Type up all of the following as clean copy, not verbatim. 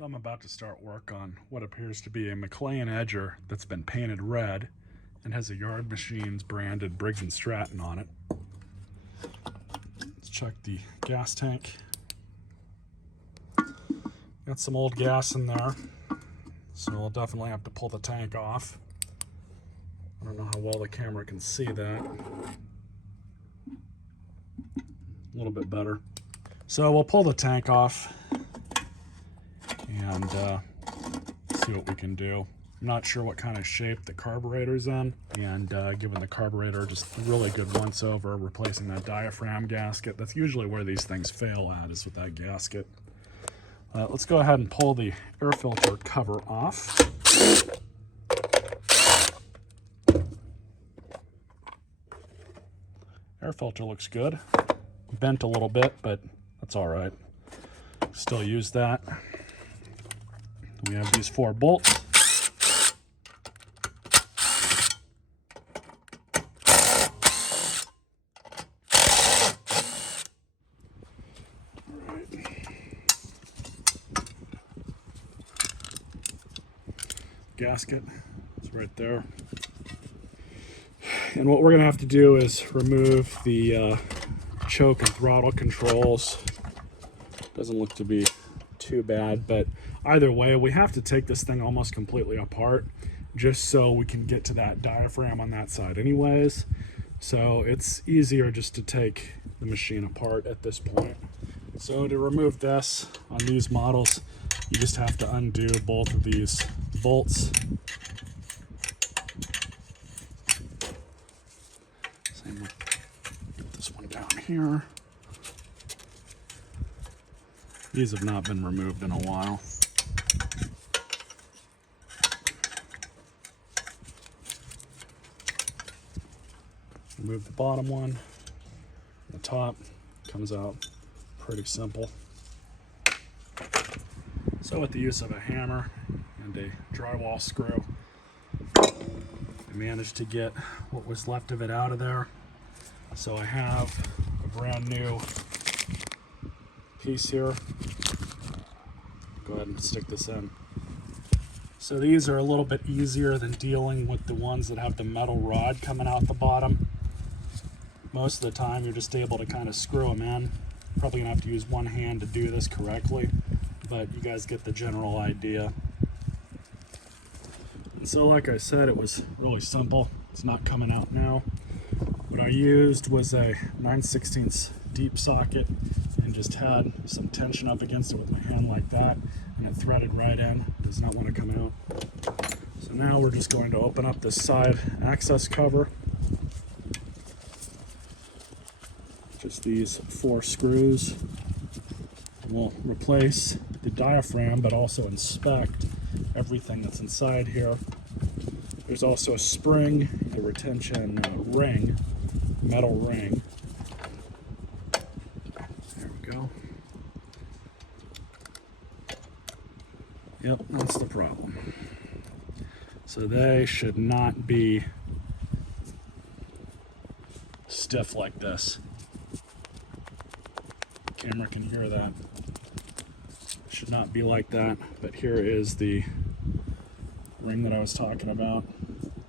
So I'm about to start work on what appears to be a McLane edger that's been painted red and has a Yard Machines branded Briggs & Stratton on it. Let's check the gas tank. Got some old gas in there, so we'll definitely have to pull the tank off. I don't know how well the camera can see that. A little bit better. So we'll pull the tank off and see what we can do. I'm not sure what kind of shape the carburetor's in, and giving the carburetor just a really good once over, replacing that diaphragm gasket. That's usually where these things fail at, is with that gasket. Let's go ahead and pull the air filter cover off. Air filter looks good. Bent a little bit, but that's all right. Still use that. We have these 4 bolts. All right. Gasket is right there. And what we're going to have to do is remove the choke and throttle controls. Doesn't look to be too bad, but either way, we have to take this thing almost completely apart just so we can get to that diaphragm on that side anyways. So it's easier just to take the machine apart at this point. So to remove this on these models, you just have to undo both of these bolts. Same with, get this one down here. These have not been removed in a while. Remove the bottom one. The top comes out pretty simple. So with the use of a hammer and a drywall screw, I managed to get what was left of it out of there. So I have a brand new piece here. Go ahead and stick this in. So these are a little bit easier than dealing with the ones that have the metal rod coming out the bottom. Most of the time you're just able to kind of screw them in. Probably gonna have to use one hand to do this correctly, but you guys get the general idea. And so like I said, it was really simple. It's not coming out now. What I used was a 9/16 deep socket and just had some tension up against it with my hand like that, and it threaded right in. It does not want to come out. So now we're just going to open up this side access cover. Just these 4 screws. We'll replace the diaphragm, but also inspect everything that's inside here. There's also a spring, a retention ring, metal ring. There we go. Yep, that's the problem. So they should not be stiff like this. Camera can hear that. Should not be like that, but here is the ring that I was talking about.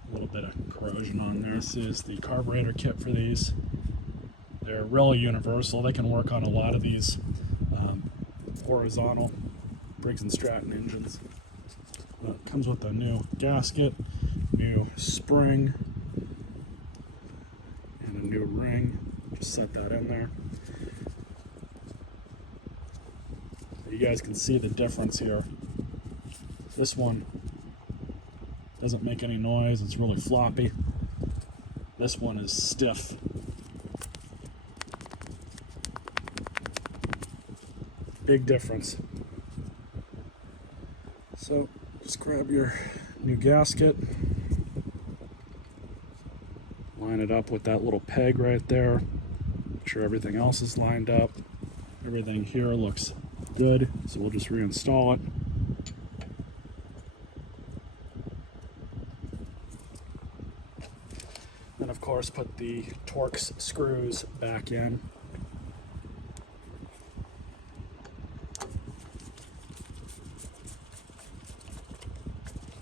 A little bit of corrosion on there. This is the carburetor kit for these. They're really universal. They can work on a lot of these horizontal Briggs & Stratton engines. It comes with a new gasket, new spring, and a new ring. Just set that in there. You guys can see the difference here. This one doesn't make any noise. It's really floppy. This one is stiff. Big difference. So just grab your new gasket, line it up with that little peg right there. Make sure everything else is lined up. Everything here looks good, so we'll just reinstall it. Then of course put the Torx screws back in.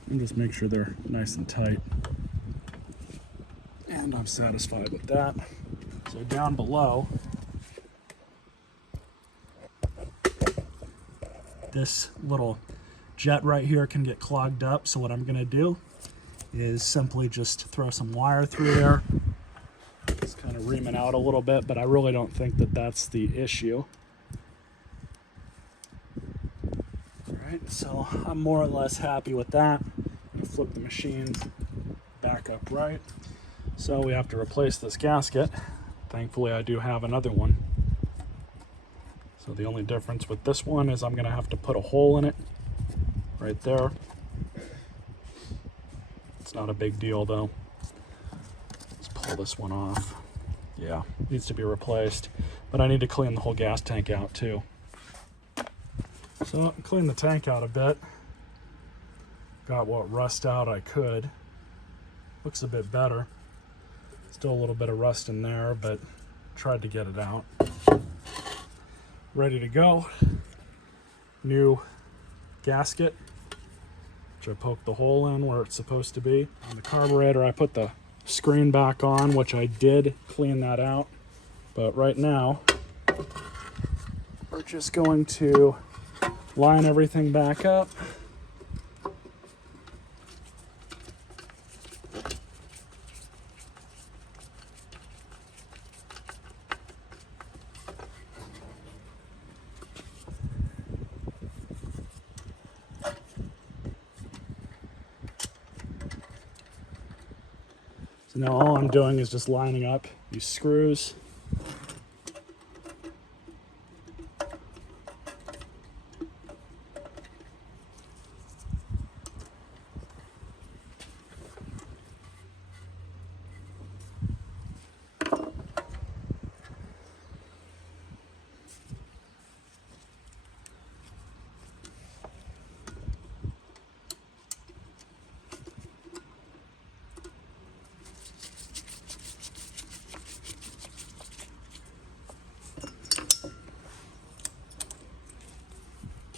and just make sure they're nice and tight. And I'm satisfied with that. So down below, this little jet right here can get clogged up. So what I'm gonna do is simply just throw some wire through there. It's kind of reaming out a little bit, but I really don't think that that's the issue. All right, so I'm more or less happy with that. I'm gonna flip the machine back upright. So we have to replace this gasket. Thankfully, I do have another one. So the only difference with this one is I'm gonna have to put a hole in it right there. It's not a big deal though. Let's pull this one off. Yeah, needs to be replaced, but I need to clean the whole gas tank out too. So clean the tank out a bit. Got what rust out I could. Looks a bit better. Still a little bit of rust in there, but tried to get it out. Ready to go. New gasket, which I poked the hole in where it's supposed to be. On the carburetor, I put the screen back on, which I did clean that out. But right now, we're just going to line everything back up. So now all I'm doing is just lining up these screws.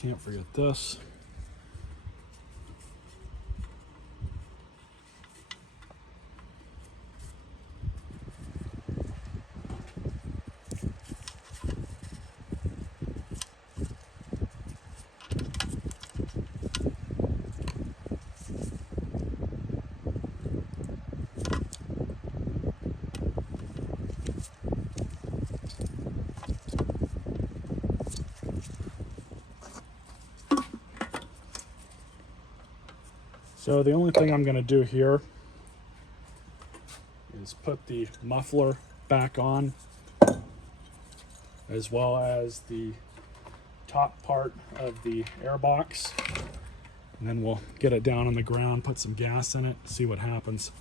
Can't forget this. So the only thing I'm going to do here is put the muffler back on, as well as the top part of the airbox, and then we'll get it down on the ground, put some gas in it, see what happens.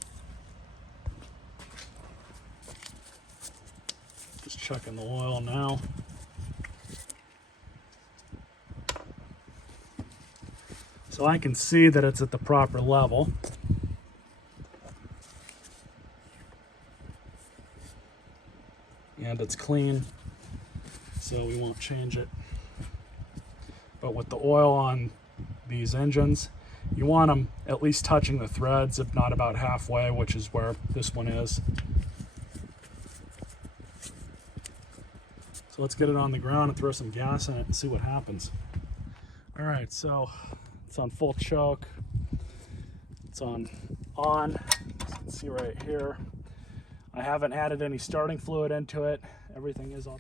Just checking the oil now. So I can see that it's at the proper level. And it's clean, so we won't change it. But with the oil on these engines, you want them at least touching the threads, if not about halfway, which is where this one is. So let's get it on the ground and throw some gas in it and see what happens. All right, so it's on full choke. It's on. As you can see right here. I haven't added any starting fluid into it. Everything is on.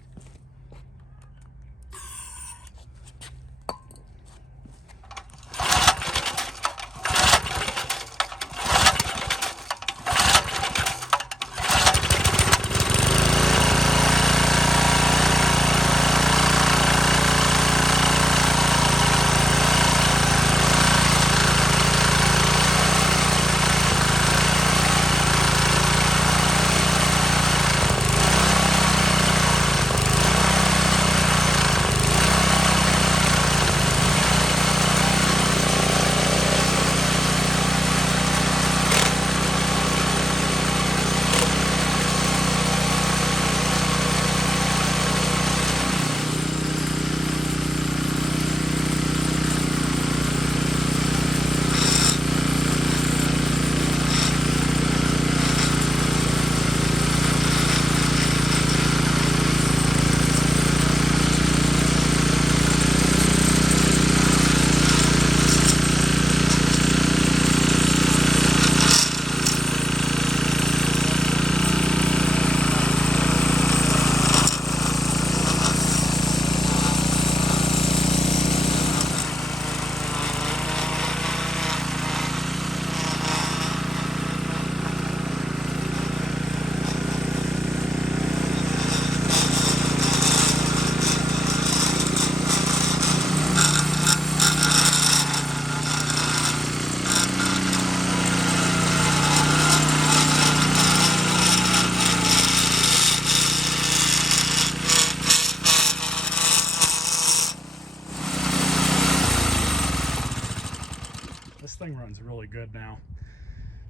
thing runs really good now.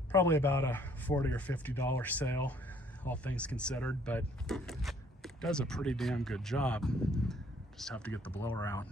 Probably about a $40 or $50 sale, all things considered, but it does a pretty damn good job. Just have to get the blower out.